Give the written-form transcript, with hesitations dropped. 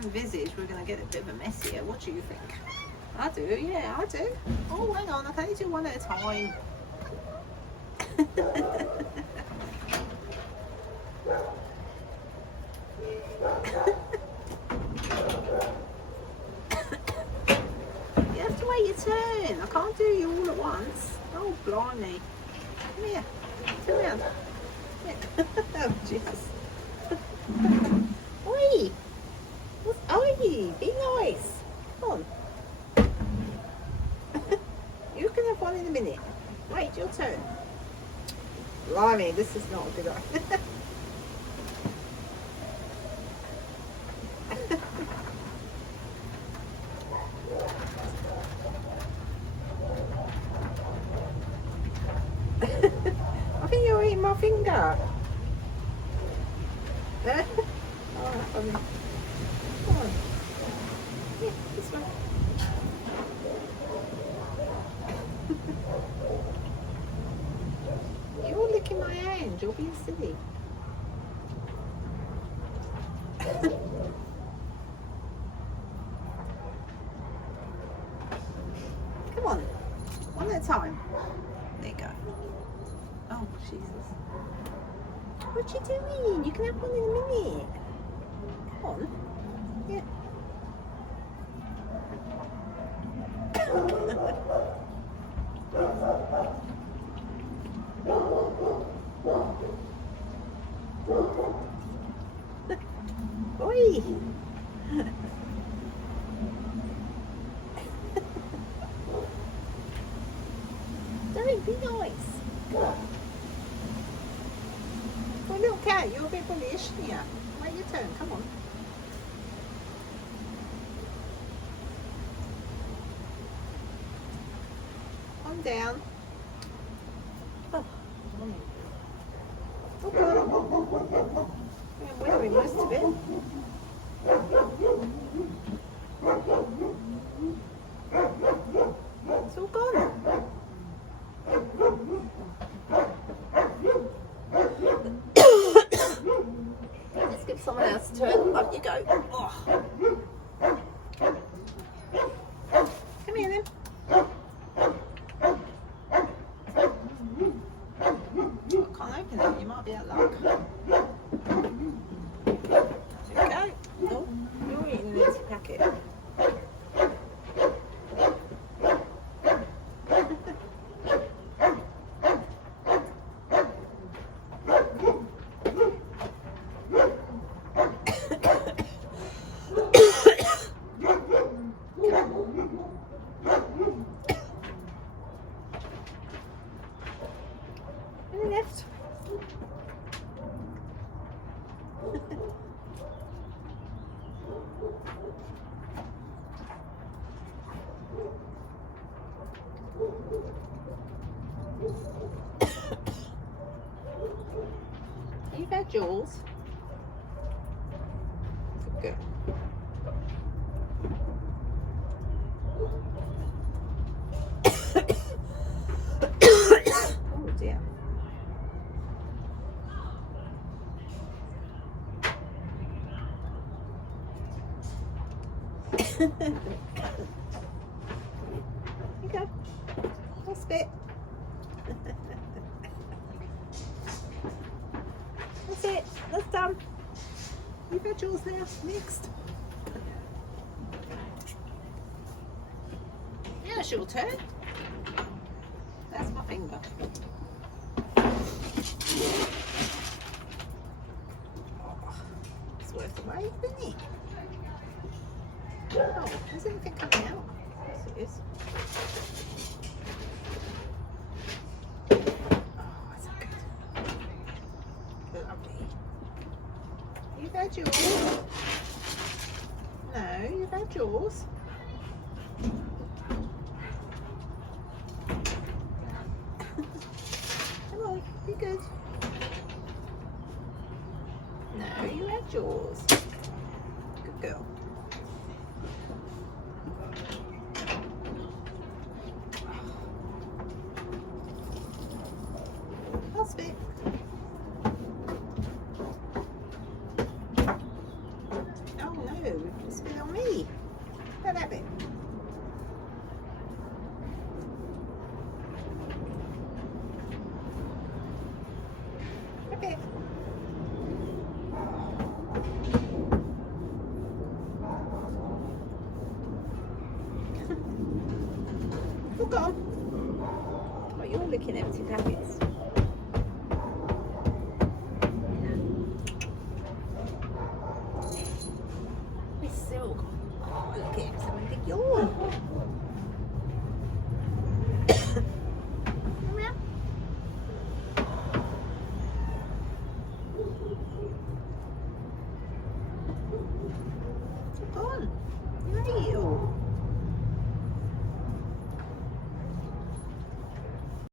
I'm envisage we're going to get a bit of a mess here. What do you think? I do, yeah, I do. Oh, hang on, I can only do one at a time. You have to wait your turn. I can't do you all at once. Oh, blimey. Come here. Turn around. Yeah. Oh, Jesus. Oi! Oi! Be nice. Come on. You can have one in a minute. Wait, your turn. Blimey, this is not a good idea. I think you're eating my finger. Oh, funny. Come on. Yeah, this way. You're licking my hand. You're being silly. Come on. One at a time. There you go. Oh, Jesus. What you doing? You can have one in a minute. Come on. Yeah. Oi! Don't be nice. For a little cat, you're a bit bullish. Yeah. Wait your turn, come on. Calm down. Oh, I'm wearing most of it. It's all gone. Let's give someone else a turn. Up you go. Oh. Come here then. I can't open it. You might be out of luck. There you go. Oh, you're eating an empty packet. Left. You've had yours. Good. Oh dear. Here you go. Last bit. That's it. That's done. You've had yours now. Next. Now it's your turn. That's my finger. Oh, it's worth the wait, isn't it? Oh, is anything coming out? Yes, it is. Oh, that's good. Lovely. You've had yours. No, you've had yours. Come on, be good. No, you had yours. Good girl. Last bit. Oh no. Spill on me. Look at that bit. A bit. Oh, go on. Oh, you're licking empty packets.